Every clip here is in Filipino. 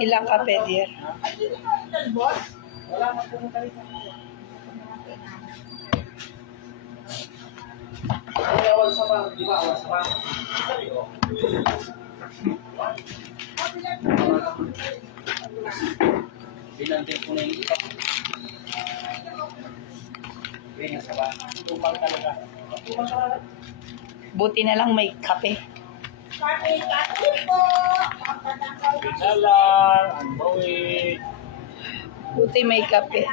Ilang kape, dear? Wala na pumunta rin sa awal sa bang, di ba? Awal sa bang. Binantin ko na yung iba. Ganyan sa bang. Tumpang talaga. Tumpang talaga. Buti na lang may kape. Kape po. Pinalang, ang bawi. Buti may kape.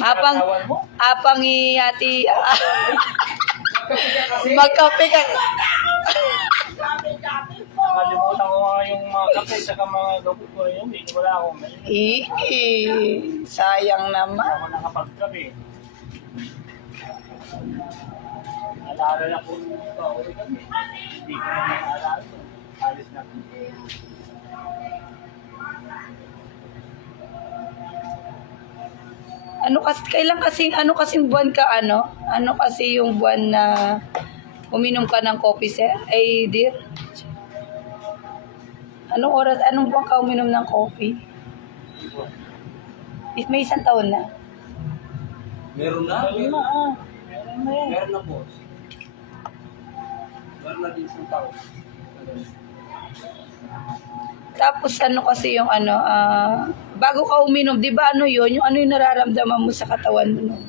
Apang, apang ati, magkape ka. Nakalimutan ko nga yung mga kape saka mga gabot ko yun. Wala akong Sayang naman. ako nakapagkape. Alala na po nung pauwi kami. Hindi ko naman naalala. Alis na po. Ano kasing buwan ka Ano kasi yung buwan na uminom ka ng coffee, sir? Ay, dear. Anong buwan ka uminom ng coffee? May isang taon na. Meron na? Meron na ah. Meron na yan. Meron na po. Meron na din isang tao. Tapos kasi yung bago ka uminom, di ba yun? Yung nararamdaman mo sa katawan mo nun?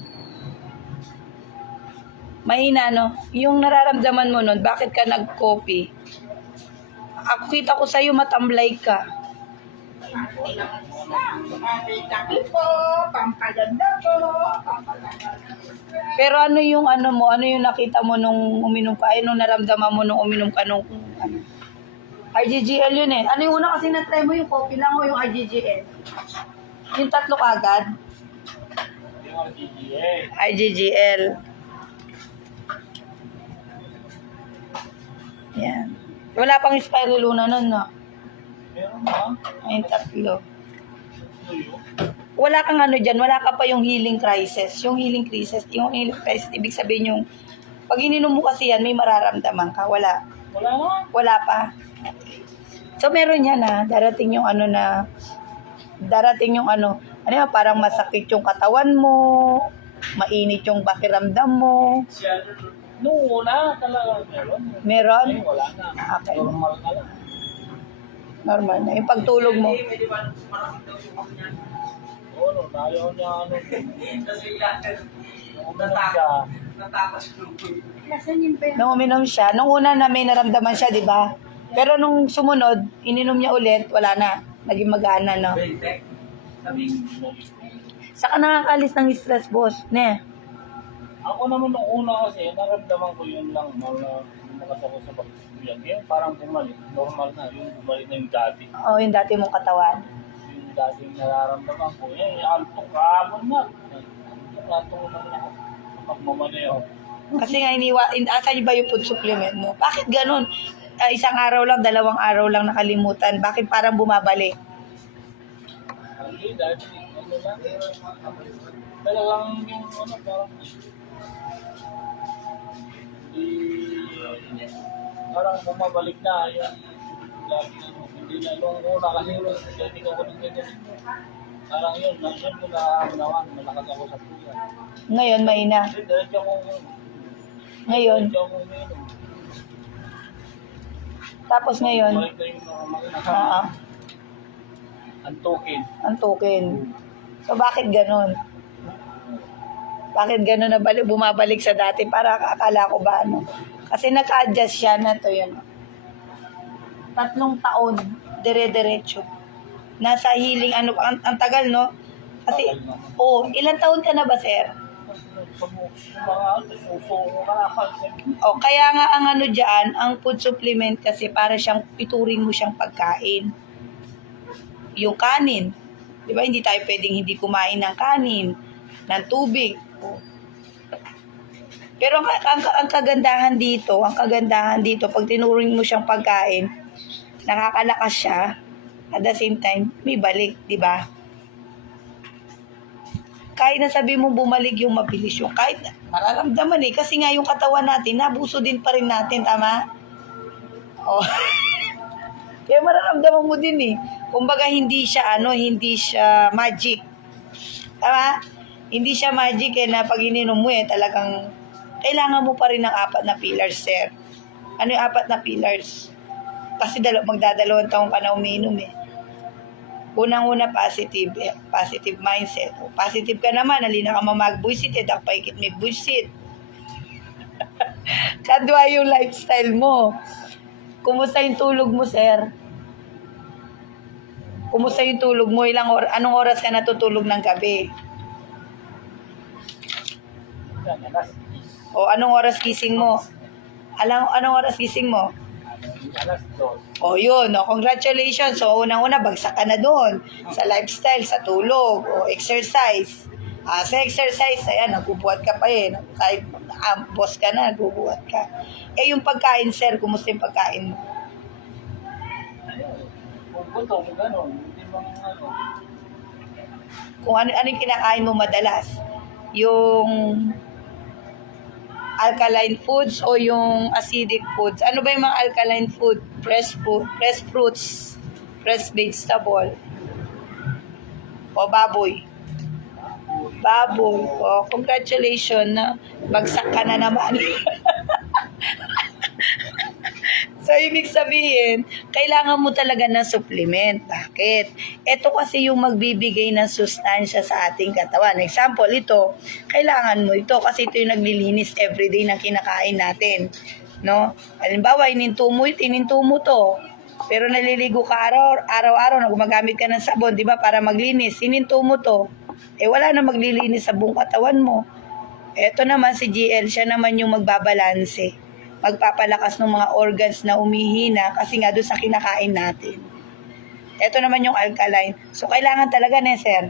Mahina, yung nararamdaman mo nun, bakit ka nag-coffee? Ako kita ko sa'yo, matamlay ka. Kape po. Pampaganda po. Pero ano yung nakita mo nung uminom ka? Nung naramdaman mo nung uminom ka nung RGGL yun eh. Ano yung una kasi na-try mo, yung coffee lang o yung RGGL? Yung tatlo kagad? Yung RGGA. RGGL. Yan. Wala pang spirulina nun, no? Meron na. Yung tatlo. Ano yun? Wala kang dyan, wala ka pa yung healing crisis. Yung healing crisis, ibig sabihin yung, pag ininom mo kasi yan, may mararamdaman ka. Wala. Wala na. Wala pa. So, meron yan darating yung parang masakit yung katawan mo, mainit yung pakiramdam mo. Nung una talaga meron. Meron? Ay, wala na. Okay. Normal ka lang. Normal na. Yung pagtulog mo. Oo, no, ayaw niya Kasi yan. Nung uminom siya. Natakot siya. Nung uminom siya, nung una na may naramdaman siya, di ba? Pero nung sumunod, ininom niya ulit, wala na. Naging magaan na, Saka nakakalis ng stress, boss. Ako naman nung una kasi, naramdaman ko yun lang. Lumakas ako sa pagbibiyan. Kaya parang bumalik. Normal na. Yung bumalik na yung dati. Oo, yung dati mong katawan. Yung dati yung nararamdaman ko. Altok kahapon na. Altok ko naman ako. Pagmamaneho. Kasi nga, asan ba yung food supplement mo? Bakit ganun? Isang araw lang, 2 araw lang nakalimutan. Bakit parang bumabalik? Hindi, dahil talagang yung parang parang bumabalik na yung lagi hindi na nung una kasi hindi ko ng ganyan. Parang yun ko naman malakas ako sa puya. Ngayon, mahina. Diretso ko Ngayon. Tapos ngayon, balik na yung normal na antukin. So, bakit ganun? Bakit ganun na bumabalik sa dati? Para akala ko ba Kasi naka-adjust siya na to yun. 3 taon, dire-diretso. Nasa healing, ang tagal, no? Kasi, ilang taon ka na ba, sir? Kaya nga ang dyan, ang food supplement kasi para siyang ituring mo siyang pagkain. Yung kanin, di ba? Hindi tayo pwedeng hindi kumain ng kanin, ng tubig. Pero ang kagandahan dito, pag tinuring mo siyang pagkain, nakakalakas siya, at the same time, may balik, di ba? kahit na sabi mo bumalik yung mabilis yung kahit mararamdaman eh. Kasi nga yung katawan natin, nabuso din pa rin natin, tama? Oh. Kaya mararamdaman mo din eh. Kumbaga hindi siya magic. Tama? Hindi siya magic eh na pag ininom mo talagang kailangan mo pa rin ng 4 na pillars, sir. Ano yung 4 na pillars? Kasi magdadalawang taong ka na umiinom eh. Unang-una, positive mindset. O, positive ka naman, halina ka mamagbuisit, dakpaikit may buisit. Kadwa yung lifestyle mo. Kumusta yung tulog mo, sir? Kumusta yung tulog mo? Anong oras ka natutulog ng gabi? Yan, alas O anong oras gising mo? Anong oras gising mo? 2. O yun, congratulations. So unang-una, bagsak ka na doon. Sa lifestyle, sa tulog, o exercise. Sa exercise, ayan, nagbubuhat ka pa eh. Kahit boss ka na, nagbubuhat ka. Eh yung pagkain, sir, kumusta yung pagkain mo? Ayun. Kung gutom, gano'n. Hindi bang Kung ano yung kinakain mo madalas? Yung alkaline foods o yung acidic foods? Ano ba yung mga alkaline food? Fresh fruits, fresh vegetable, o baboy? Baboy. O, congratulations na bagsak ka na naman. So, ibig sabihin, kailangan mo talaga ng supplement. Bakit? Ito kasi yung magbibigay ng sustansya sa ating katawan. Example, ito, kailangan mo ito kasi ito yung naglilinis everyday na kinakain natin. No? Halimbawa, ininto mo to. Pero naliligo ka araw-araw na gumagamit ka ng sabon, di ba, para maglinis. Ininto mo to. Eh, wala na maglilinis sa buong katawan mo. Ito naman si GL, siya naman yung magbabalanse. Magpapalakas ng mga organs na umihina kasi nga doon sa kinakain natin. Ito naman yung alkaline. So, kailangan talaga na, sir.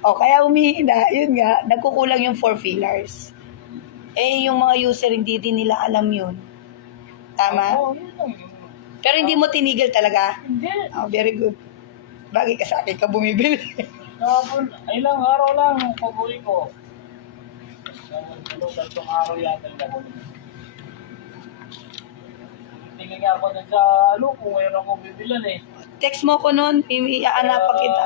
O, kaya umihina, yun nga, nagkukulang yung 4 pillars. Eh, yung mga user, hindi din nila alam yun. Tama? Oo, yun lang yun. Pero hindi mo tinigil talaga. Hindi. Oh, very good. Bagay ka sa akin ka bumibili. Kahapon, ilang araw lang ang pag-uwi ko. Tatlong araw yata yung gagawin. Tingin nga ako dun sa kung mayroon akong bibilan eh. Text mo ko noon, iaanapan kita.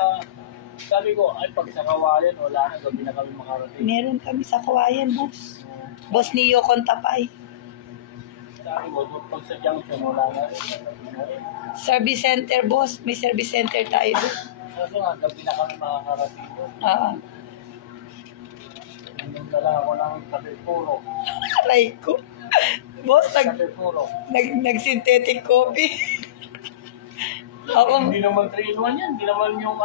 Sabi ko, ay pag sa Kawayan, wala na, gabi na kami makarating. Meron kami sa Kawayan, boss. Boss ni Yokon Tapay. Sabi ko, doon pag sa junction, wala na rin. Service center, boss. May service center tayo doon. Sabi nga, gabi na kami makakarating doon. Nandun na lang ako ng kape puro. Aray ko. Boss, Kape puro. nag-synthetic coffee. Ako, Hindi naman 3-in-1 yan. Hindi naman yung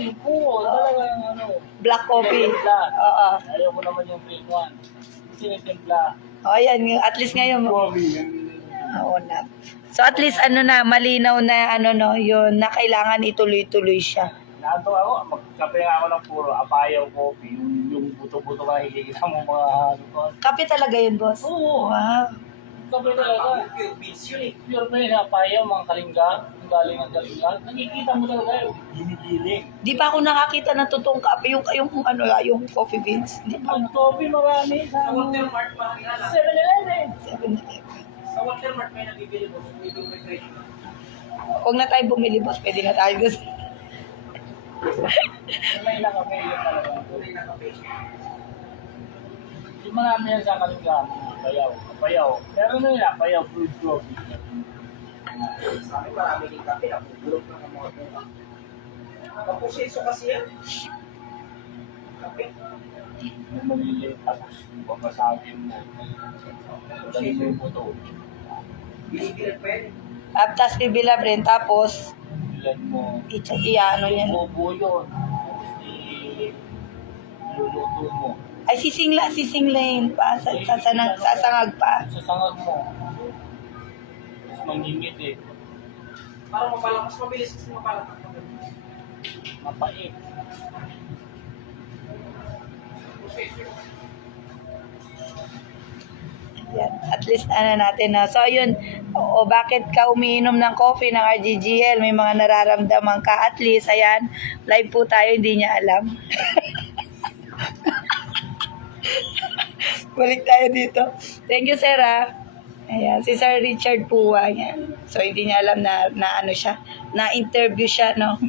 yung puro. Talaga yung black coffee. Tinitimpla. Oo. Ayaw ko naman yung 3-in-1. Tinitimpla. O, ayan. At least ngayon. Coffee. Oo na. So, at least malinaw na yun, na kailangan ituloy-tuloy siya. Nato ako, magkape nga ako ng puro, apayaw coffee. Yung buto-buto ka nakikita mo mga Kape talaga yun, boss? Oo. Wow. Kape talaga. Pure beans yun eh. Pure pa yun, apayaw, mga kalingga. Ang galing ng kalingga. Nakikita mo talaga yun. Ginigiling. Di pa ako nakakita ng totoong kape, yung coffee beans. Di pa. Ang coffee marami sa Sa Watermart pa kilala. 7-Eleven. 7-Eleven. Sa Watermart may nabibili mo. May presyo. Huwag na tayo bumili, boss. Pwede na tayo gusto. May ilang kape yun talaga. Kulay na kape. Yung marami yan sa kalingga. Apayaw. Pero na yun, apayaw, fruit coffee. Sa akin marami din kape. Napupulog ng mga bunga. Kapuseso kasi yan. Kape. Maliliit tapos babasagin mo. Dali mo yung buto. Binibilan pa yan. Tapos bibilab rin, tapos Bilan mo. iano yan. Bubo yun. Luluto mo. Ay, sisinglain pa. Sasangag pa. Sa sangag mo. Tapos mangingit eh. Parang mapalakas mabilis kasi mapalakas. Mapait. Yan. At least natin na. So, yun. O bakit ka umiinom ng coffee ng RGGL? May mga nararamdaman ka. At least, ayan, live po tayo, hindi niya alam. Balik tayo dito. Thank you, Sarah. Ayan, si Sir Richard Puwa. Yan. So, hindi niya alam na ano siya. Na-interview siya, no?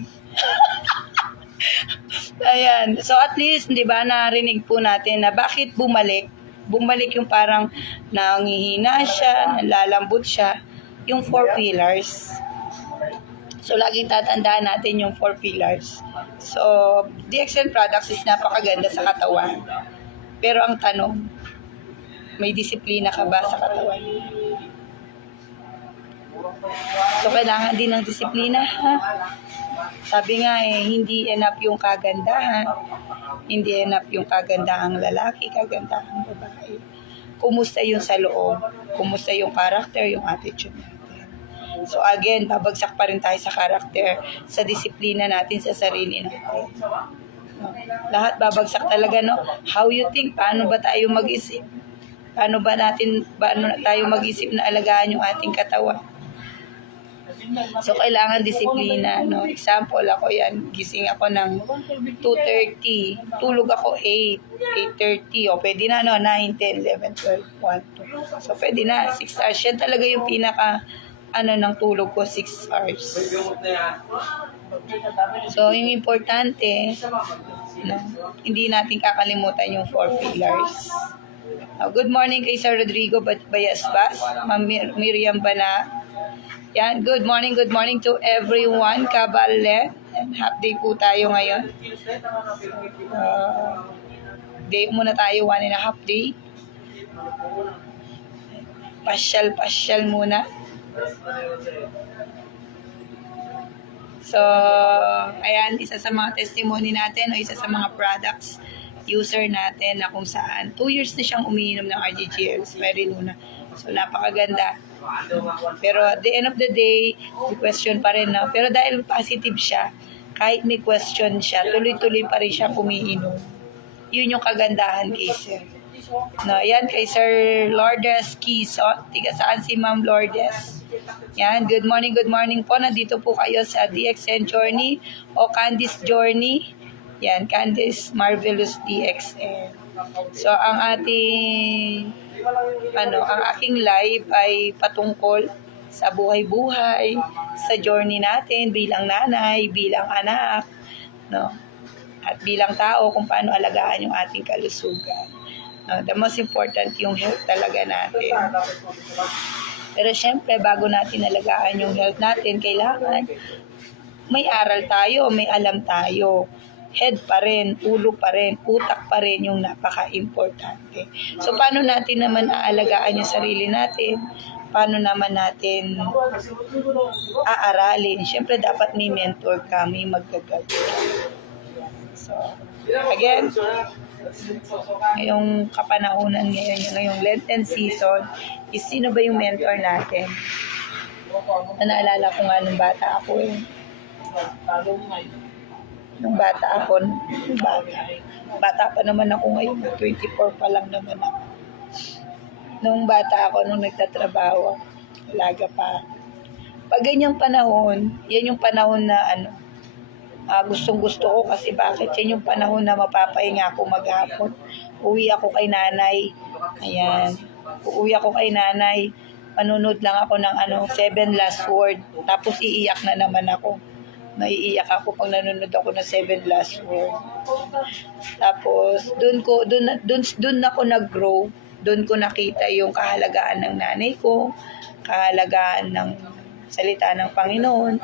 Ayan. So, at least, di ba, narinig po natin na bakit bumalik. Bumalik yung parang nangihina siya, nalalambot siya. Yung 4 pillars. So, laging tatandaan natin yung 4 pillars. So, DXN products is napakaganda sa katawan. Pero ang tanong, may disiplina ka ba sa katawan? So, kailangan din ng disiplina, ha? Sabi nga hindi enough yung kagandahan. Hindi enough yung kagandahang lalaki, kagandahang babae. Kumusta yung sa loob? Kumusta yung character, yung attitude natin? So, again, babagsak pa rin tayo sa character, sa disiplina natin, sa sarili natin. No? Lahat babagsak talaga, no? How you think? Paano ba tayo mag-isip? Paano tayo mag-isip na alagaan yung ating katawan? So, kailangan disiplina, no? Example, ako yan, gising ako ng 2:30, tulog ako 8, 8:30, o pwede na, no? 9, 10, 11, 12, 1, 2. So, pwede na, 6 hours. Yan talaga yung pinaka, ng tulog ko, 6 hours. So, yung importante, no? Hindi natin kakalimutan yung 4 pillars. Good morning kay Sir Rodrigo Bayasbas, Ma'am Miriam Bana. Yan, good morning to everyone. Kaballe, half day po tayo ngayon. Day muna tayo, 1.5 day. Pasyal muna. So, ayan, isa sa mga testimony natin o isa sa mga products user natin na kung saan 2 years na siyang umiinom ng RGGL, Spiriluna. So, napakaganda. Pero at the end of the day, may question pa rin, no? Pero dahil positive siya, kahit may question siya, tuloy-tuloy pa rin siya umiinom. Yun yung kagandahan kay Sir. No, yan kay Sir Lourdes Quizon. Tiga saan si Ma'am Lourdes? Yan, good morning po. Nandito po kayo sa DXN Journey o Candice Journey. Yan, Candice Marvelous DXN. So, ang aking live ay patungkol sa buhay-buhay, sa journey natin bilang nanay, bilang anak, no? At bilang tao, kung paano alagaan yung ating kalusugan. No? The most important yung health talaga natin. Pero syempre, bago natin alagaan yung health natin, kailangan may aral tayo, may alam tayo. Head pa rin, ulo pa rin, utak pa rin yung napaka-importante. So, paano natin naman aalagaan yung sarili natin? Paano naman natin aaralin? Siyempre, dapat may mentor ka, may mag-guide. So, again, ngayong kapanahunan ngayon, ngayong Lenten season, is sino ba yung mentor natin? Naalala ko nga nung bata ako Nung bata ako, bata pa naman ako ngayon, 24 pa lang naman ako. Nung bata ako, nung nagtatrabaho, alaga pa. Pag ganyang panahon, yan yung panahon na gustong-gusto ko kasi bakit? Yan yung panahon na mapapahinga ako maghapon. Uwi ako kay nanay. Ayan. Uuwi ako kay nanay. Manunod lang ako ng 7 last word. Tapos iiyak na naman ako. Naiiyak ako pag nanonood ako ng 7 last word. Tapos, doon ako nag-grow. Doon ko nakita yung kahalagaan ng nanay ko, kahalagaan ng salita ng Panginoon.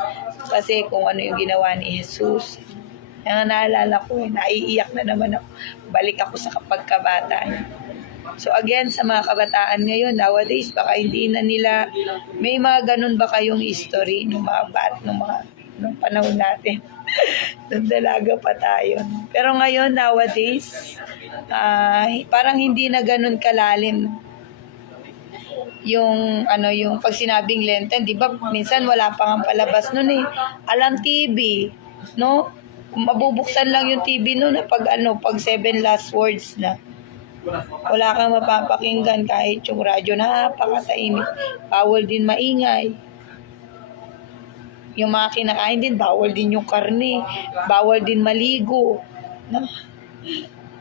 Kasi kung ano yung ginawa ni Jesus. Yung naalala ko, naiiyak na naman ako. Balik ako sa pagkabata. So again, sa mga kabataan ngayon, nowadays, baka hindi na nila, may mga ganun ba kayong history ng mga nung panahon natin. Nung dalaga pa tayo. Pero ngayon, nowadays, parang hindi na ganun kalalim. Yung pag sinabing Lenten, di ba, minsan wala pang palabas nun Alang TV, no? Mabubuksan lang yung TV nun pag 7 last words na. Wala kang mapapakinggan kahit yung radyo, napakatahimik. Bawal din maingay. Yung mga kinakain din, bawal din yung karne. Bawal din maligo. No?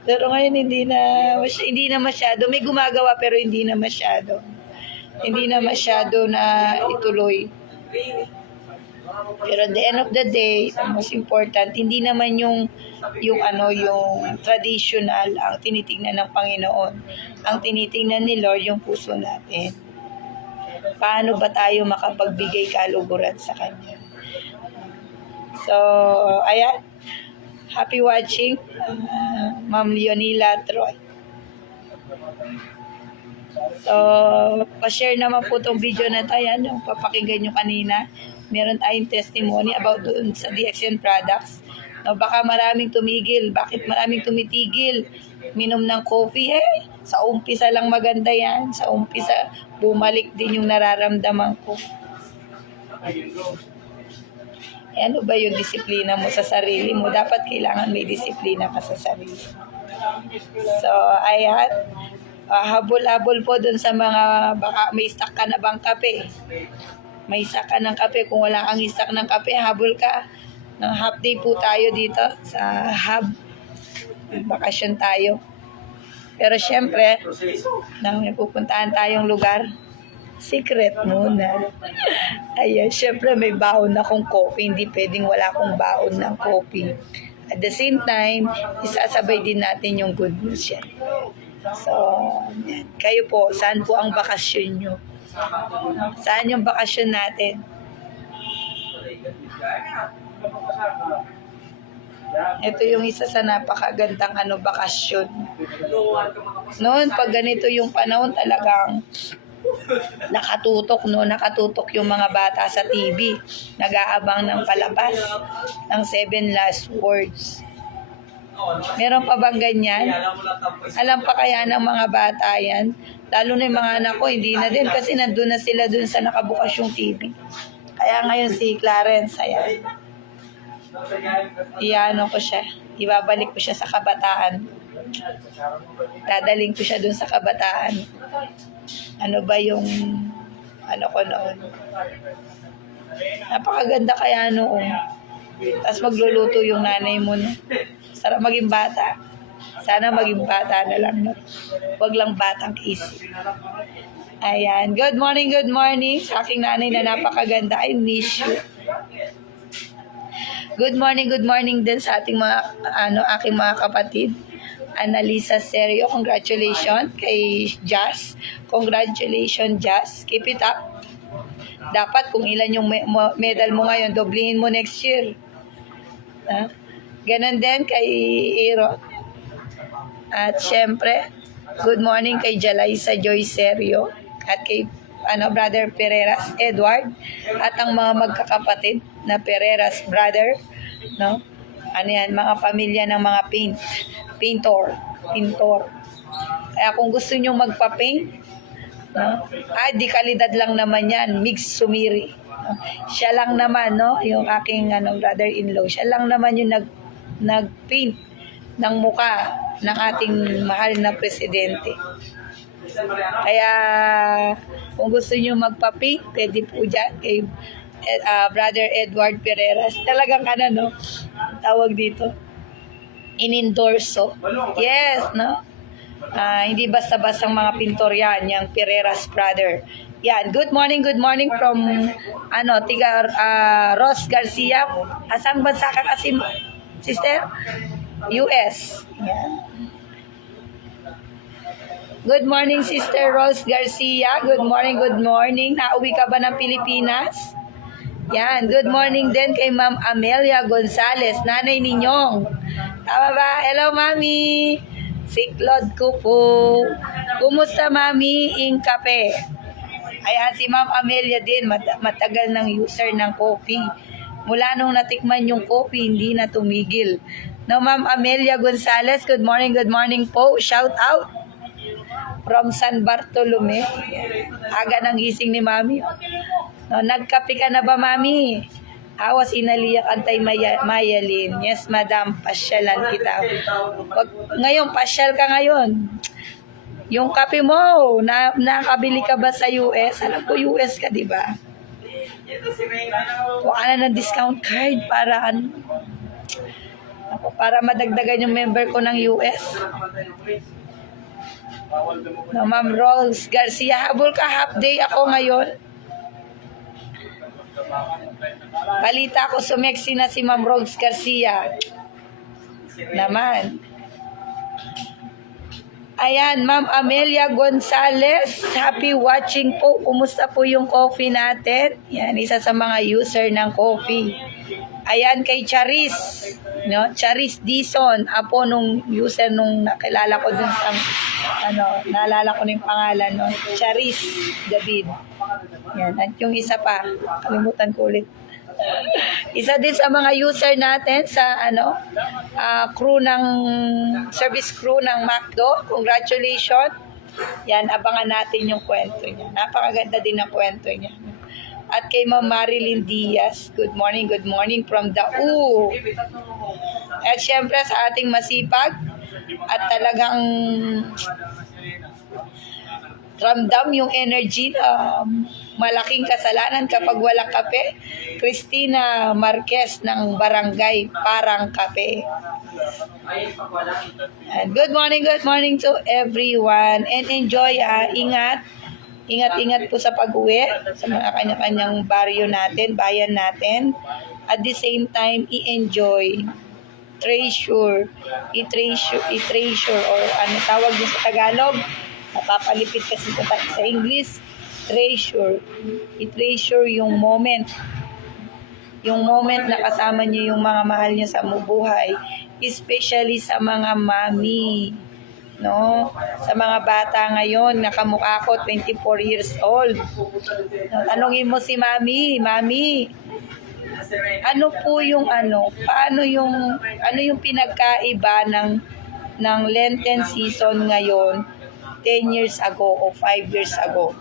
Pero ngayon hindi na masyado. May gumagawa pero hindi na masyado. Hindi na masyado na ituloy. Pero at the end of the day, the most important, hindi naman yung traditional ang tinitingnan ng Panginoon. Ang tinitingnan ni Lord yung puso natin. Paano ba tayo makapagbigay kaluguran sa Kanya? So, ayan. Happy watching, Ma'am Leonila Troy. So, pa-share naman po itong video na tayo. Yung papakinggan nyo kanina. Meron tayong testimony about doon sa DXN products. No, baka maraming tumigil. Bakit maraming tumitigil? Minom ng coffee. Sa umpisa lang maganda yan. Sa umpisa, bumalik din yung nararamdaman ko. Ano ba yung disiplina mo sa sarili mo? Dapat kailangan may disiplina ka sa sarili. So, ayan. Habol-habol po dun sa mga, baka may stock ka na bang kape? May stock ka ng kape. Kung wala kang stock ng kape, habol ka. Ng half day po tayo dito sa hub. Bakasyon tayo. Pero syempre, may pupuntahan tayong lugar. Secret muna. Ayan, syempre may baon akong coffee. Hindi pwedeng wala akong baon ng coffee. At the same time, isasabay din natin yung good news yan. So, yan. Kayo po, saan po ang bakasyon nyo? Saan yung bakasyon natin? Ito yung isa sa napakagandang bakasyon. Noon, pag ganito yung panahon, talagang nakatutok yung mga bata sa TV. Nag-aabang ng palabas ng 7 last words. Meron pa bang ganyan? Alam pa kaya ng mga bata yan? Lalo na yung mga anak ko, hindi na din kasi nandun na sila dun sa nakabukas yung TV. Kaya ngayon si Clarence, ayan. Iano ko siya. Ibabalik ko siya sa kabataan. Dadaling ko siya dun sa kabataan. Ano ba yung ko noon? Napakaganda kaya noon. Tapos magluluto yung nanay mo. No? Sarap maging bata. Sana maging bata na lang. No? Huwag lang batang isip. Ayan. Good morning sa aking nanay na napakaganda. I miss you. Good morning din sa ating mga aking mga kapatid. Annalisa Serio, congratulations kay Jazz. Congratulations, Jazz. Keep it up. Dapat kung ilan yung medal mo ngayon, doblihin mo next year. Ganon din kay Aaron. At syempre, good morning kay Jalaisa Joy Serio at kay Brother Pereras Edward at ang mga magkakapatid na Pereras brother, no? Mga pamilya ng mga pintor. Kaya kung gusto niyo magpa-paint, no? Di kalidad lang naman yan, Mix Sumiri. No? Siya lang naman, no? Yung aking brother-in-law, siya lang naman yung nag-paint ng muka ng ating mahal na presidente. Kaya kung gusto niyo magpa-paint, pwede po dyan kay Brother Edward Pereras. Talagang tawag dito, in-endorso. Yes, no? Hindi basta-basta mga pintor yan, yung Pereras brother. Yan, good morning from tiga Ross Garcia. Asang bansa ka kasi, sister? US. Yan. Good morning, Sister Rose Garcia. Good morning. Nauwi ka ba ng Pilipinas? Yan. Good morning din kay Ma'am Amelia Gonzales, nanay ninyong. Tama ba? Hello, Mami. Siklod ko po. Kumusta, Mami? Kape. Ayan, si Ma'am Amelia din, matagal ng user ng coffee. Mula nung natikman yung coffee, hindi na tumigil. No, Ma'am Amelia Gonzales, good morning po. Shout out from San Bartolome. Aga ng gising ni Mami. No, nagkape ka na ba, Mami? Awas inaliyak antay Mayalin. Yes, Madam, pasyalan kita. Ngayon, pasyal ka ngayon. Yung kape mo, nakabili ka ba sa US? Alam ko US ka, di ba? Kuha ka na ng discount card para para madagdagan yung member ko ng US. No, Ma'am Rolls Garcia, habol ka, half day ako ngayon. Balita ko sumeksi na si Ma'am Rolls Garcia. Naman. Ayan, Ma'am Amelia Gonzales, happy watching po. Kumusta po yung coffee natin? Yan, isa sa mga user ng coffee. Ayan, kay Charis, no? Charis Dison, apo nung user nung nakilala ko dun sa, naalala ko na yung pangalan, no? Charis David. Yan, at yung isa pa, kalimutan ko ulit. Isa din sa mga user natin sa crew ng service crew ng McDo. Congratulations. Yan, abangan natin yung kwento niya. Napakaganda din ang kwento niya. At kay Ma'am Marilyn Diaz, good morning from Dau. At syempre sa ating masipag at talagang ramdam yung energy na malaking kasalanan kapag walang kape. Christina Marquez ng Barangay Parang Kape. And good morning to everyone. And enjoy, ingat. Ingat po sa pag-uwi sa mga kanya-kanyang baryo natin, bayan natin. At the same time, i-enjoy. I-treasure or ano tawag din sa Tagalog. Napapalipit kasi sa English. Treasure. I-treasure yung moment. Yung moment na kasama niyo yung mga mahal niyo sa buhay. Especially sa mga mami. No? Sa mga bata ngayon, nakamukha ko, 24 years old. No, tanungin mo si Mami, ano po yung paano yung, pinagkaiba ng Lenten season ngayon, 10 years ago o 5 years ago?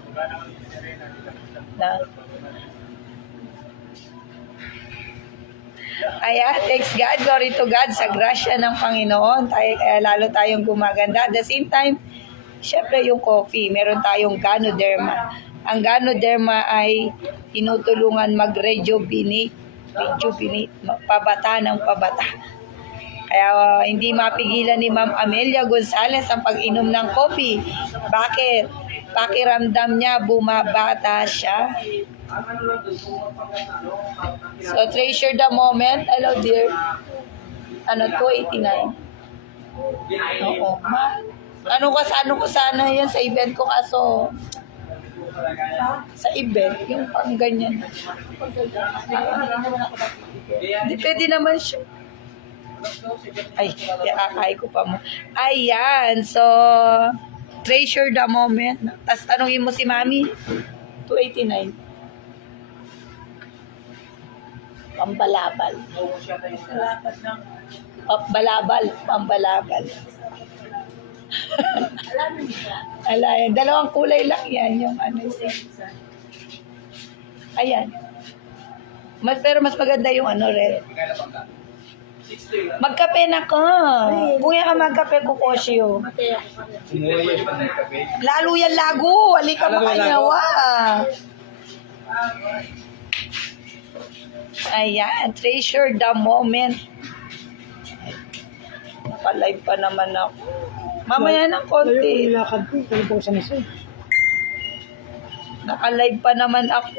Na? Ayan, thanks God, glory to God, sa grasya ng Panginoon, kaya lalo tayong gumaganda. At the same time, syempre yung coffee, meron tayong Ganoderma. Ang Ganoderma ay tinutulungan mag-rejuvenate, pabata ng pabata. Kaya hindi mapigilan ni Ma'am Amelia Gonzales ang pag-inom ng coffee. Bakit? Pakiramdam niya, bumabata siya. So, treasure the moment. Hello, dear. 289. Oo. Ano ko sana yan sa event ko, kaso sa event, yung pang ganyan. Hindi pwede naman siya. Ay, akay ko pa mo. Ayan, so, treasure the moment. Tapos, tanongin mo si Mami, 289. Pambalabal. Pambalabal. Alayan. Dalawang kulay lang yan. Yung Ayan. Pero mas maganda yung red. Magkape na ka. Kuya ka magkape ko, Koshio. Lalo yan lago. Wali ka makanyawa. Ayan. Treasure the moment. Naka-live pa naman ako. Mamaya ng konti. Naka-live pa naman ako.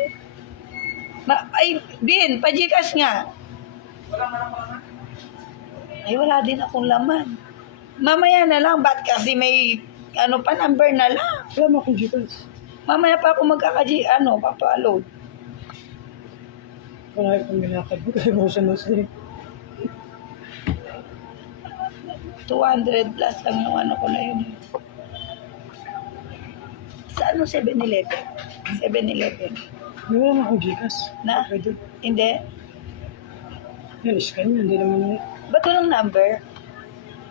Ay, Bin, pa-Gcash nga. Ay, wala din akong laman. Mamaya na lang. Ba't kasi may, number na lang. Wala mo akong Gcash. Mamaya pa ako papa-load. Wala akong nilakad mo kasi mo sa 200 plus lang yung ko na yun. Sa 7-Eleven? 7-Eleven. Wala na akong Gcash. Na? Pwede. Hindi. Yan, scan yan. Hindi naman Ba't walang number?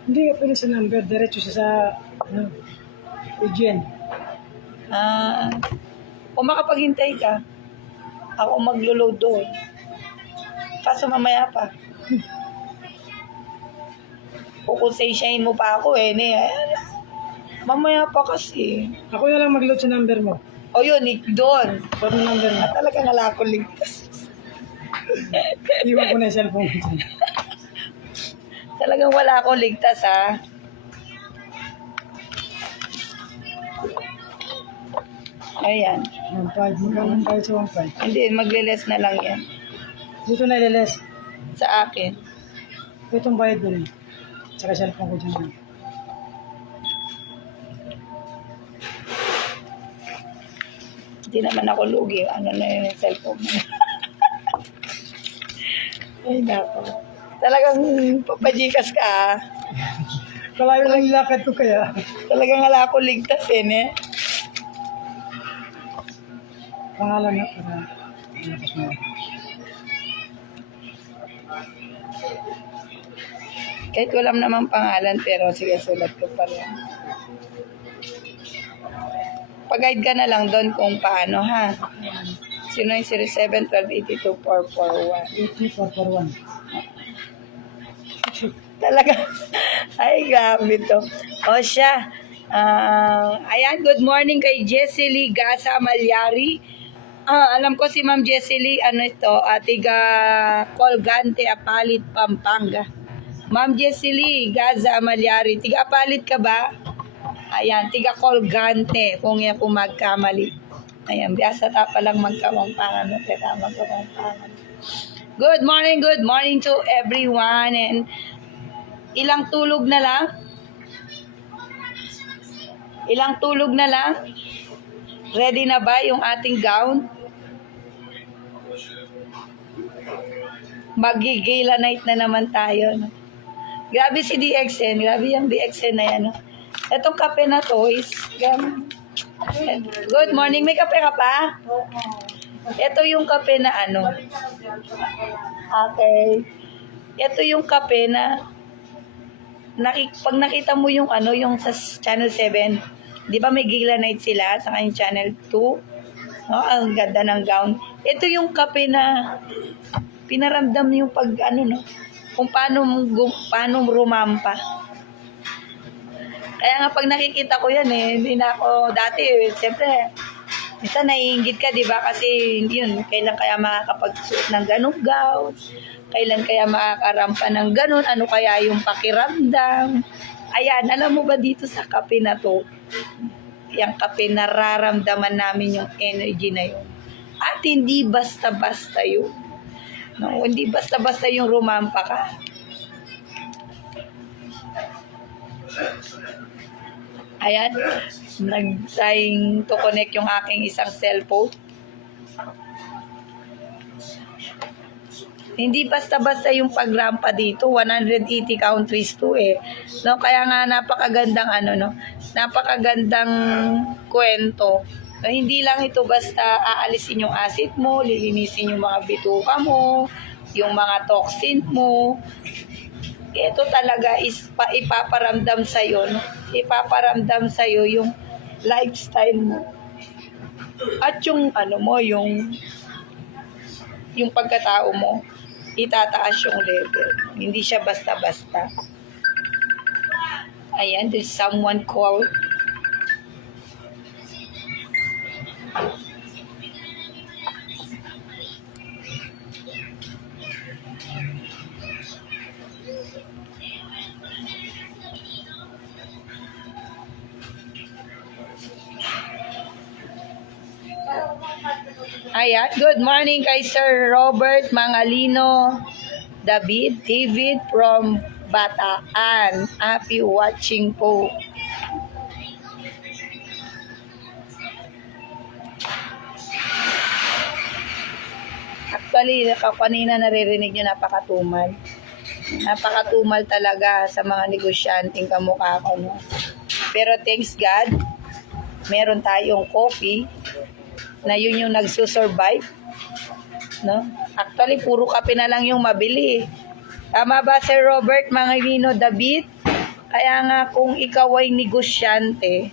Hindi ka pwede sa number. Diretso sa agent. Kung makapaghintay ka, ako maglo-load doon. Kaso mamaya pa. Kukonsensyahin mo pa ako Mamaya pa kasi. Ako na lang mag-load sa number mo. O yun, doon. Load ng number mo. Talagang wala akong ligtas. Iwan ko na yung cellphone ko dyan. Talagang wala akong ligtas, ha? Ayan. 1.5. Magkano tayo sa 1.5? Hindi, magle-less na lang yan. Dito na ililes. Sa akin. Itong bayad ko rin. Saka cellphone ko dyan. Hindi naman ako lugi. Ano na yun yung cellphone mo. Ay, nako. Talagang papajikas ka, ha? Kalayo lang yung lakad ko kaya. Talagang wala akong ligtas, eh. Pangalan na para. Tapos mo. Kahit walang naman pangalan, pero sige, sulat ko pa rin. Pag-guide ka na lang doon kung paano, ha? 0907-1282-441. 83441. Talaga. Ay, grabe to. O siya. Ayan, good morning kay Jessie Lee Gasa Malyari. Alam ko si Ma'am Jessie Lee, ano ito, tiga Colgante, Apalit, Pampanga. Ma'am Jessie Lee Gaza Malyari, tiga Apalit ka ba? Ayan, tiga Colgante, kung yan kung magkamali. Ayan, biyasa ta palang magkawampangan. Good morning to everyone. And ilang tulog na lang? Ilang tulog na lang? Ready na ba yung ating gown? Magigila night na naman tayo. No? Grabe si DXN. Grabe yung DXN na yan. No? Itong kape na to is... Good morning. May kape ka pa? Ito yung kape na ano. Okay. Ito yung kape na... pag nakita mo yung ano, yung sa Channel 7... Di ba may gila night sila sa kanyang Channel 2? No, ang ganda ng gown. Ito yung kape na pinaramdam yung pag ano no, kung paano rumampa. Kaya nga pag nakikita ko yan hindi na ako dati, siyempre minsan naiinggit ka, di ba? Kasi yun, kailan kaya makakapagsuot ng ganong gown? Kailan kaya makakarampa ng ganon? Ano kaya yung pakiramdam? Ayan, alam mo ba dito sa kape na to, yung kape, nararamdaman namin yung energy na yun. At hindi basta-basta yun. No, hindi basta-basta yung rumampa ka. Ayan, nag-trying to connect yung aking isang cellphone. Hindi basta-basta yung pagrampa dito, 180 countries to No, kaya nga napakagandang ano no, napakagandang kwento. No, hindi lang ito basta aalisin yung acid mo, lilinisin yung mga bituka mo, yung mga toxin mo. Ito talaga is ipaparamdam sa iyo, no? Ipaparamdam sa iyo yung lifestyle mo. At yung ano mo, yung pagkatao mo, itataas yung level. Hindi siya basta-basta. Ayan, there's someone called. Ayan, good morning kay Sir Robert Mangalino David from Bataan. Happy watching po. Actually, kanina naririnig nyo, napakatumal. Napakatumal talaga sa mga negosyanteng kamukha ko. No? Pero thanks God, meron tayong coffee na yun yung nagsusurvive. No? Actually, puro kape na lang yung mabili. Tama ba, Sir Robert Mangalino David? Kaya nga kung ikaw ay negosyante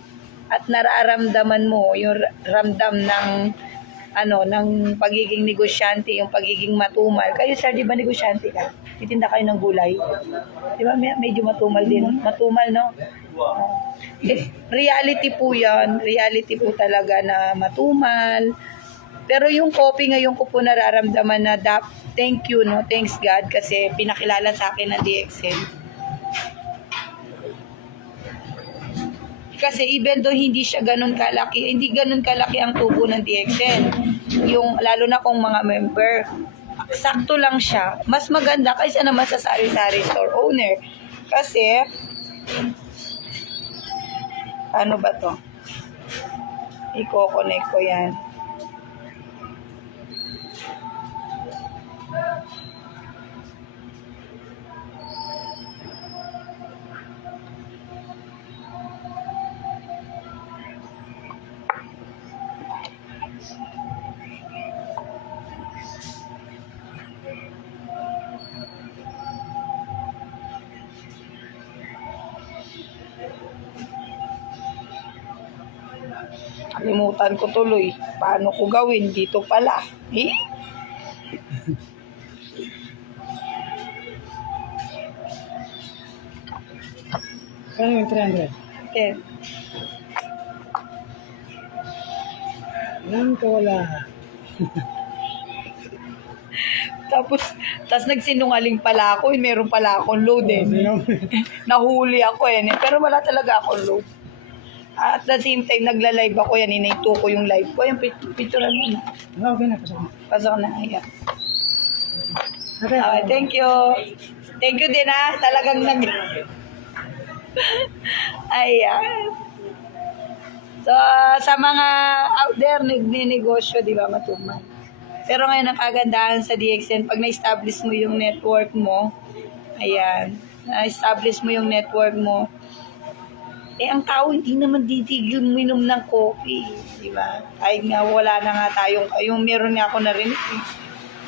at nararamdaman mo yung ramdam ng ng pagiging negosyante, yung pagiging matumal. Kayo, sir, di ba negosyante ka? Titinda kayo ng gulay. Di ba medyo matumal din? Matumal, no? Reality po yan. Reality po talaga na matumal. Pero yung coffee ngayon ko po nararamdaman na thank you, no? Thanks God kasi pinakilala sa akin ng DXN. Kasi even though hindi siya ganun kalaki, hindi ganun kalaki ang tubo ng DXN. Yung lalo na kung mga member, sakto lang siya. Mas maganda kaysa naman sa sari-sari store owner. Kasi ano ba to? Iko-connect ko yan. Kalimutan ko tuloy. Paano ko gawin? Dito pala. Kano yung 300? Okay. Walang kawala. Tapos nagsinungaling pala ako. Meron pala akong load eh. Nahuli ako eh. Pero wala talaga akong load. At the same time, nagla-live ako yan. Inaito ko yung live ko. Yung picturean mo na. Okay na, pasok na. Pasok na. Ayan. Okay. Okay, thank you. Thank you din ha. Talagang Ayan. So, sa mga out there, nagninegosyo, di ba, matumal. Pero ngayon, ang kagandahan sa DXN, pag na-establish mo yung network mo, ayan, na-establish mo yung network mo, ang tao hindi naman titigil uminom ng coffee, di ba? Kahit nga wala na nga tayong, yung meron nga ako narinig,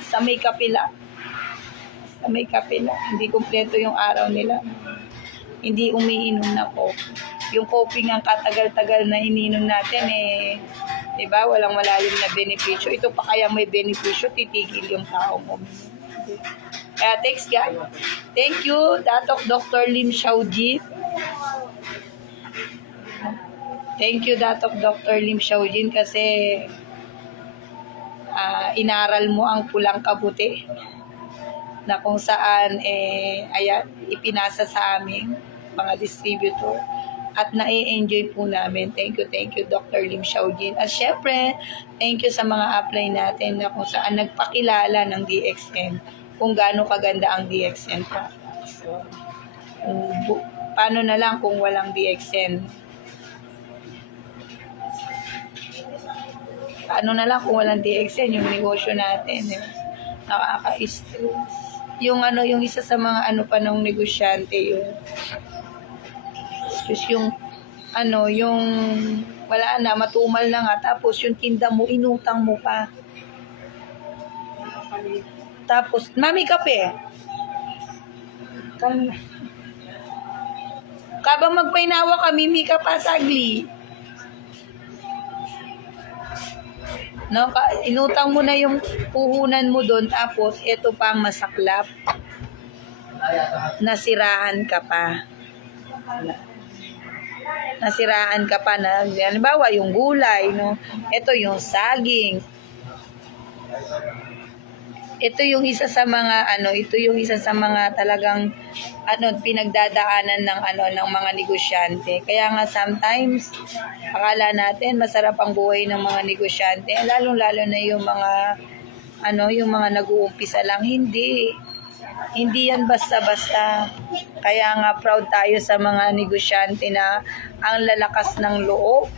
sa may kape lang. Sa may kape lang. Hindi kumpleto yung araw nila. Hindi umiinom na coffee. Yung coffee nga katagal-tagal na ininom natin di ba? Walang malalim na benepisyo. Ito pa kaya may benepisyo, titigil yung tao mo. Kaya thanks God. Thank you, Datok Dr. Lim Xiaojin. Thank you, Datok Dr. Lim Xiaojin kasi inaral mo ang pulang kabuti na kung saan ayan, ipinasa sa amin mga distributor at na-enjoy po namin. Thank you, Dr. Lim Xiaojin. At syempre, thank you sa mga apply natin na kung saan nagpakilala ng DXN kung gaano kaganda ang DXN products. So, paano na lang kung walang DXN? Paano na lang kung walang DXN yung negosyo natin? Nakaka-stress. Yung isa sa mga pa ng negosyante, yung wala na, matumal na nga, tapos yung tinda mo, inutang mo pa. Tapos, mami kape. Kabang magpainawa kami, mika pa sagli. No, inutang mo na yung puhunan mo doon, tapos ito pang masaklap. Nasiraan ka pa. Nasiraan ka pa na, halimbawa yung gulay, no? Ito yung saging. Ito yung isa sa mga talagang pinagdadaanan ng mga negosyante. Kaya nga sometimes akala natin masarap ang buhay ng mga negosyante, lalong-lalo na yung mga nag-uumpisa lang. Hindi yan basta-basta. Kaya nga proud tayo sa mga negosyante na ang lalakas ng loob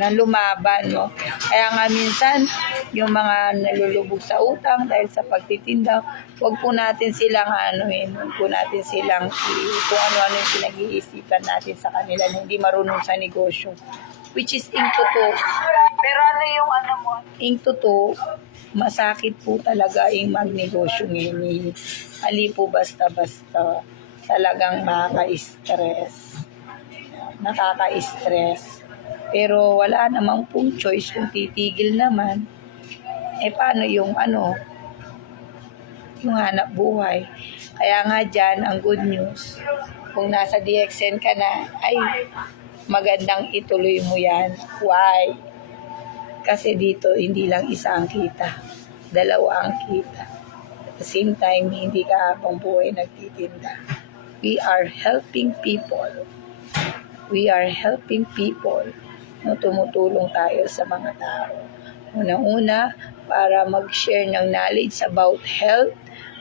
na lumaban, no? Kaya nga minsan yung mga nalulubog sa utang dahil sa pagtitinda, wag po natin silang huwag po natin silang kung ano-ano yung pinag-iisipan natin sa kanila na hindi marunong sa negosyo, which is in totoo. Pero in totoo, masakit po talaga yung magnegosyo ngayon. Ali po basta-basta, talagang nakaka-stress. Pero wala namang pong choice kung titigil naman. Paano yung hanap buhay? Kaya nga dyan, ang good news, kung nasa DXN ka na, ay magandang ituloy mo yan. Why? Kasi dito, hindi lang isa ang kita. Dalawa ang kita. At the same time, hindi ka habang buhay nagtitinda. We are helping people. We are helping people. No, tumutulong tayo sa mga tao. Una-una, para mag-share ng knowledge about health,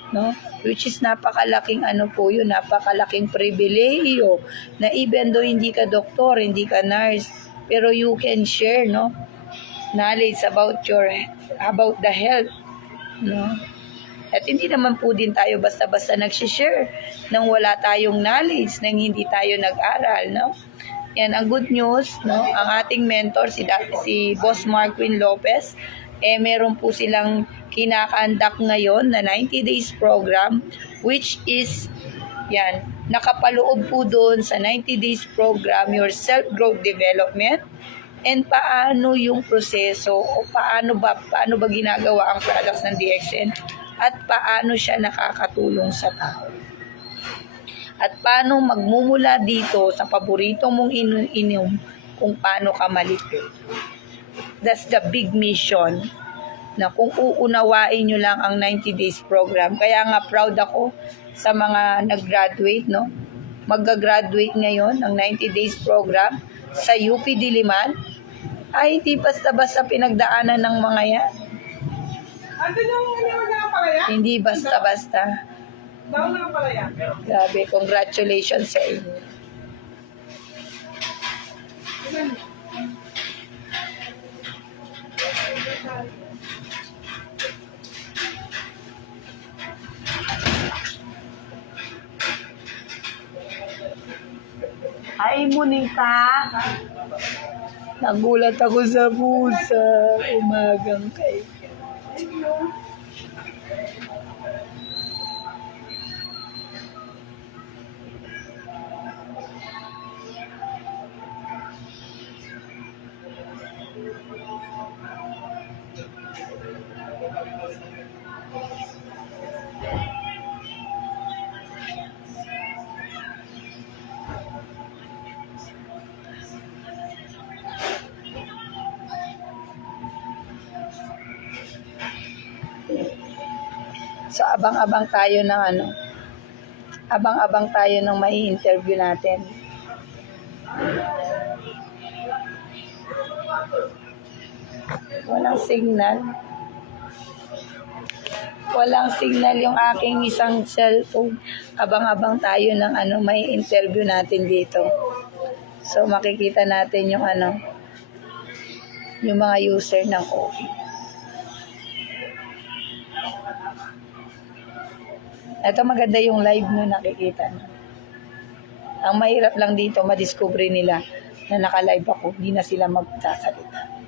no? Which is napakalaking po yun, napakalaking pribilehiyo na even though hindi ka doktor, hindi ka nurse, pero you can share, no? Knowledge about the health, no? At hindi naman po din tayo basta-basta nag-share nang wala tayong knowledge, nang hindi tayo nag-aral, no? Yan ang good news, no? Ang ating mentor si Boss Marquin Lopez, meron po silang kinakandak ngayon na 90 days program, which is yan, nakapaloob po doon sa 90 days program your self-growth development and paano yung proseso o paano ba ginagawa ang products ng DXN at paano siya nakakatulong sa tao. At paano magmumula dito sa paborito mong inom kung paano ka malipid. That's the big mission na kung uunawain nyo lang ang 90 days program. Kaya nga proud ako sa mga nag-graduate, no? Mag-graduate ngayon ng 90 days program sa UP Diliman. Ay, hindi basta-basta pinagdaanan ng mga yan. Ando yung na palaya? Hindi basta-basta. Daw na palaya. Grabe, congratulations sa inyo. Hi, Monica. Nagulat ako sa pusa. Umagang kay. So, abang-abang tayo ng abang-abang tayo ng may interview natin. Walang signal. Walang signal yung aking isang cellphone. Abang-abang tayo ng may interview natin dito. So, makikita natin yung yung mga user ng coffee. Ito maganda yung live mo nakikita. Ang mahirap lang dito, madiscover nila na naka-live ako. Hindi na sila magsasalita.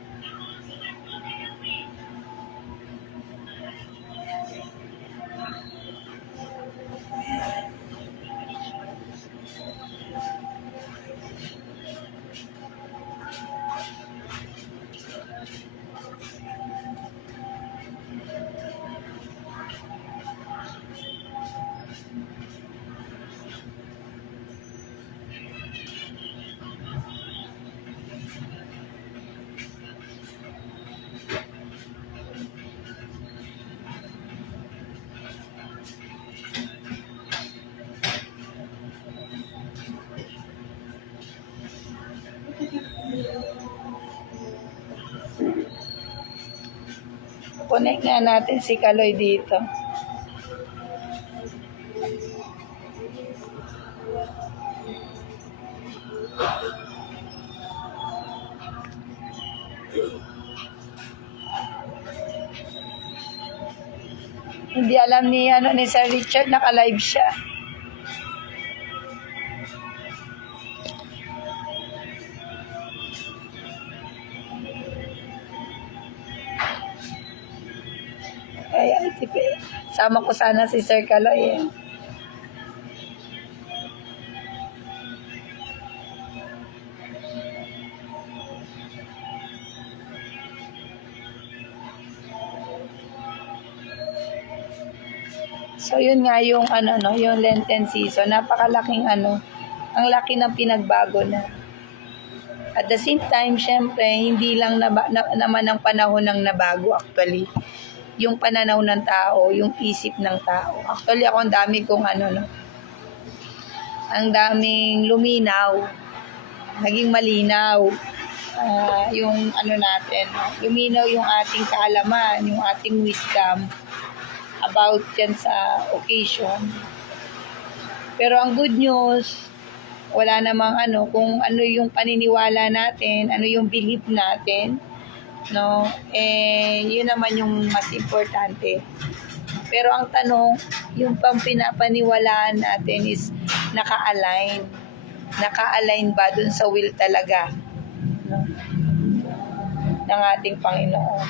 Connect nga natin si Kaloy dito. Hindi alam ni Sir Richard, naka-live siya. Ayan, sama ko sana si Sir Kaloy eh. So yun nga yung yung Lenten season, napakalaking ang laki ng pinagbago na. At the same time, syempre, hindi lang naman ang panahon ng nabago actually. Yung pananaw ng tao, yung isip ng tao. Actually, ako ang dami kong ang daming luminaw, naging malinaw. Yung natin, luminaw yung ating kaalaman, yung ating wisdom about yan sa occasion. Pero ang good news, wala namang kung ano yung paniniwala natin, ano yung belief natin, no? Yun naman yung mas importante. Pero ang tanong, yung pang pinapaniwalaan natin is naka-align. Naka-align ba dun sa will talaga, no? Ng ating Panginoon.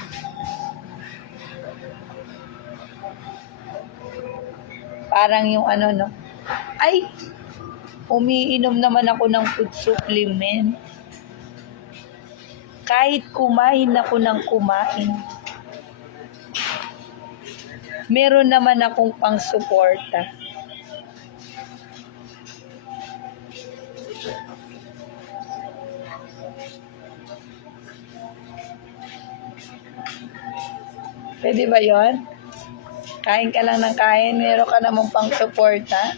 Parang yung ay, umiinom naman ako ng food supplement. Kahit kumain ako ng kumain, meron naman akong pang-suporta. Pwede ba yon? Kain ka lang ng kain, meron ka namang pang-suporta.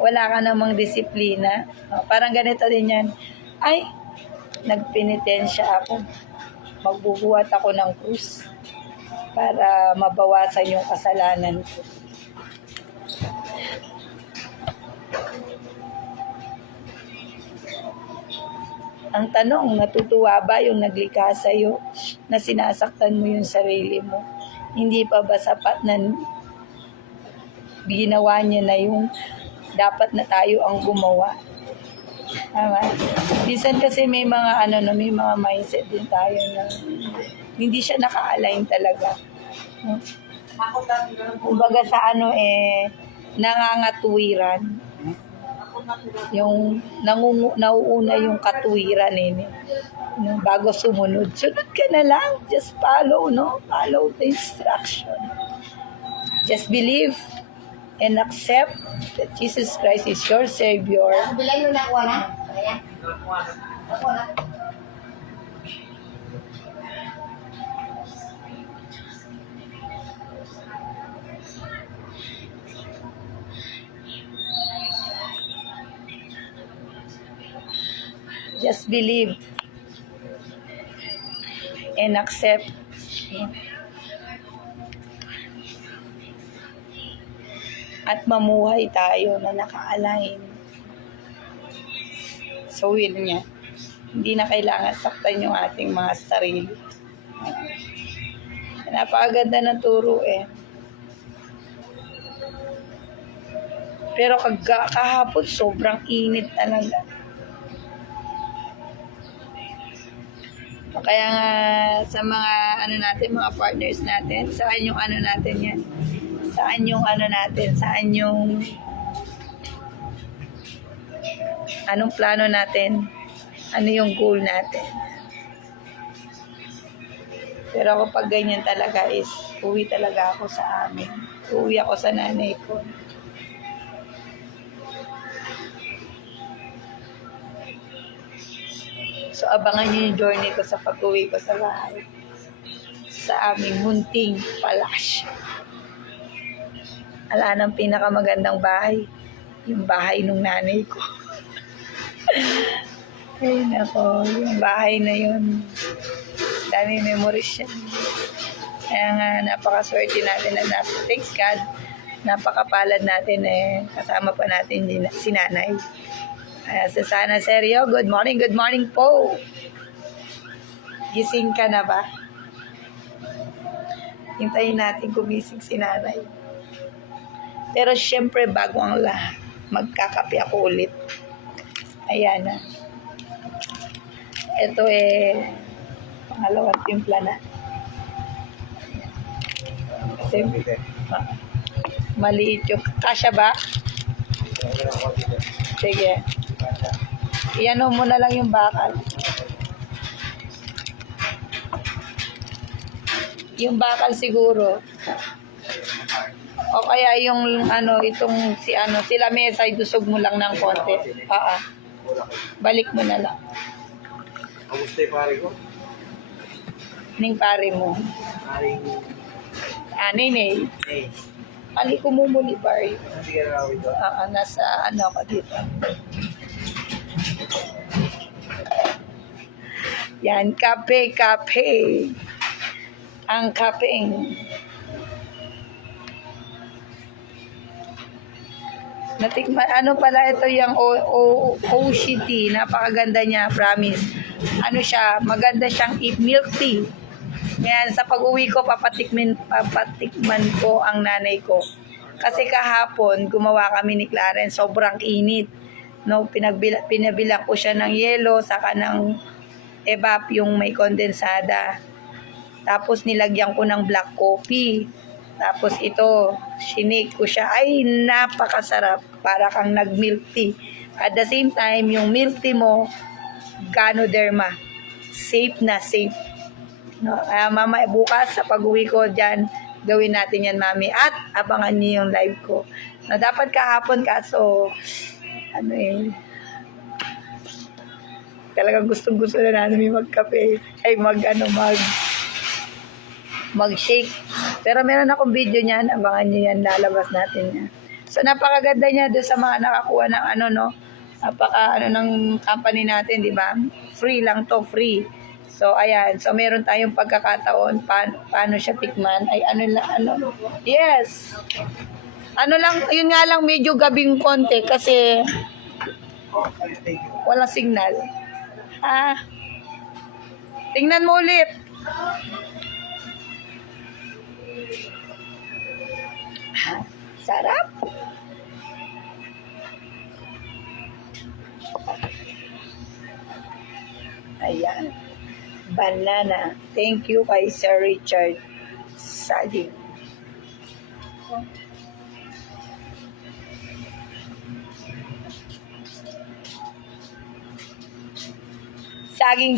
Wala ka namang disiplina. Parang ganito din yan. Ay, nagpenitensya ako. Magbubuhat ako ng krus para mabawasan yung kasalanan ko. Ang tanong, natutuwa ba yung naglikha sa'yo na sinasaktan mo yung sarili mo? Hindi pa ba sapat na ginawa niya na yung dapat na tayo ang gumawa? Tama. Minsan kasi may mga may mga mindset din tayo na hindi siya naka-align talaga. Kumbaga sa nangangatuwiran. Yung nauuna yung katuwiran bago sumunod. Sunod ka na lang. Just follow, no? Follow the instruction. Just believe and accept that Jesus Christ is your Savior. Bilay mo na ako na. Ayan. Ako na. Just believe and accept Him. At mamuhay tayo na naka-align sa will niya. Hindi na kailangan saktan yung ating mga sarili. Napakaganda ng turo Pero kahapon sobrang init talaga. Kaya nga sa mga natin, mga partners natin, saan yung natin yan? Saan yung natin? Saan yung anong plano natin? Ano yung goal natin? Pero ako pag ganyan talaga is uwi talaga ako sa amin. Uwi ako sa nanay ko. So abangan niyo yung journey ko sa pag-uwi ko sa bahay. Sa aming munting palasyo. Ala ng pinakamagandang bahay. Yung bahay nung nanay ko. Ay nako, yung bahay na yun. Dami memories yan. Kaya nga napakaswerte natin na thanks God. Napakapalad natin kasama pa natin si nanay. So sana seryo, good morning po. Gising ka na ba? Hintayin natin gumising si nanay. Pero syempre bago ang lahat, magkakape ako ulit. Ayan na. Ito pangalawang timpla na. Kasi maliit yung kasya ba? Sige. Iyan mo na lang yung bakal. Yung bakal siguro. O kaya yung itong si Lamesa, idusog mo lang ng konti. Wala kayo. Balik mo na lang. Kamusta yung pare ko? Ning pare mo. Paring... Nene. Eh, Mali ko mo muli, pare. hindi ka na ito. Nasa ano ka dito. Yan, kape, kape. Ang kapeng. Natikman, ano pala ito yung OCT, napakaganda niya, promise. Ano siya, maganda siyang milk tea. Ngayon, sa pag-uwi ko, papatikman ko ang nanay ko. Kasi kahapon, gumawa kami ni Clarence, sobrang init. No, pinabilang ko siya ng yelo, saka ng evap yung may kondensada. Tapos nilagyan ko ng black coffee. Tapos ito, sinake ko siya. Ay, napakasarap. Para kang nag-milk tea. At the same time, yung milk tea mo, Ganoderma. Safe na safe. No, mama, bukas sa pag-uwi ko dyan, gawin natin yan, mami. At abangan niyo yung live ko. No, dapat kahapon kaso, talagang gustong-gusto na namin magkape. Ay, mag-shake. Pero meron akong video niyan, abangan niyo yan, lalabas natin yan. So, napakaganda niya doon sa mga nakakuha ng ng company natin, di ba? Free lang to, free. So, ayan. So, meron tayong pagkakataon paano siya tikman. Ay, yes. Yun nga lang, medyo gabing konti kasi walang signal. Tingnan mo ulit. Sarap. Ayan. Banana. Thank you kay Sir Richard Saging.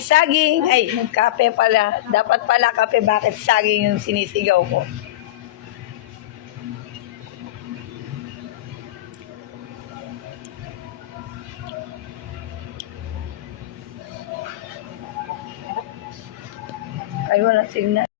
Saging. Ay, kape pala. Dapat pala kape. Bakit saging yung sinisigaw ko? Ay, wala signal.